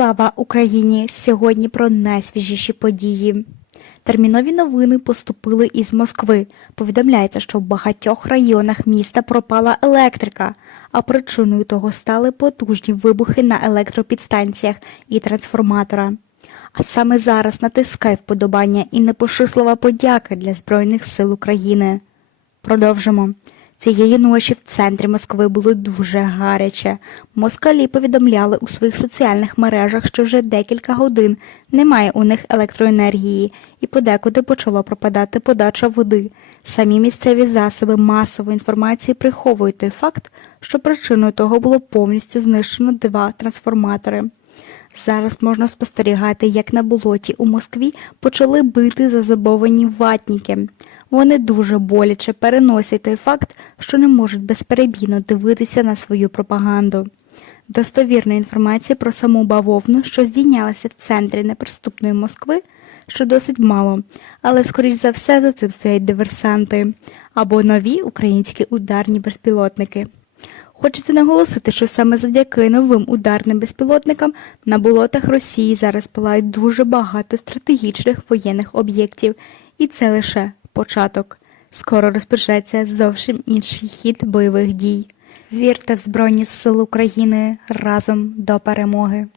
Слава Україні! Сьогодні про найсвіжіші події. Термінові новини поступили із Москви. Повідомляється, що в багатьох районах міста пропала електрика, а причиною того стали потужні вибухи на електропідстанціях і трансформатора. А саме зараз натискай вподобання і напиши слова подяки для Збройних сил України. Продовжимо. Цієї ночі в центрі Москви було дуже гаряче. Москалі повідомляли у своїх соціальних мережах, що вже декілька годин немає у них електроенергії, і подекуди почала пропадати подача води. Самі місцеві засоби масової інформації приховують той факт, що причиною того було повністю знищено два трансформатори. Зараз можна спостерігати, як на болоті у Москві почали бити зазобовані ватніки. Вони дуже боляче переносять той факт, що не можуть безперебійно дивитися на свою пропаганду. Достовірної інформації про саму бавовну, що здійнялася в центрі неприступної Москви, що досить мало, але, скоріш за все, за цим стоять диверсанти або нові українські ударні безпілотники. Хочеться наголосити, що саме завдяки новим ударним безпілотникам на болотах Росії зараз палають дуже багато стратегічних воєнних об'єктів, і це лише початок. Скоро розпочнеться зовсім інший хід бойових дій. Вірте в Збройні Сили України разом до перемоги.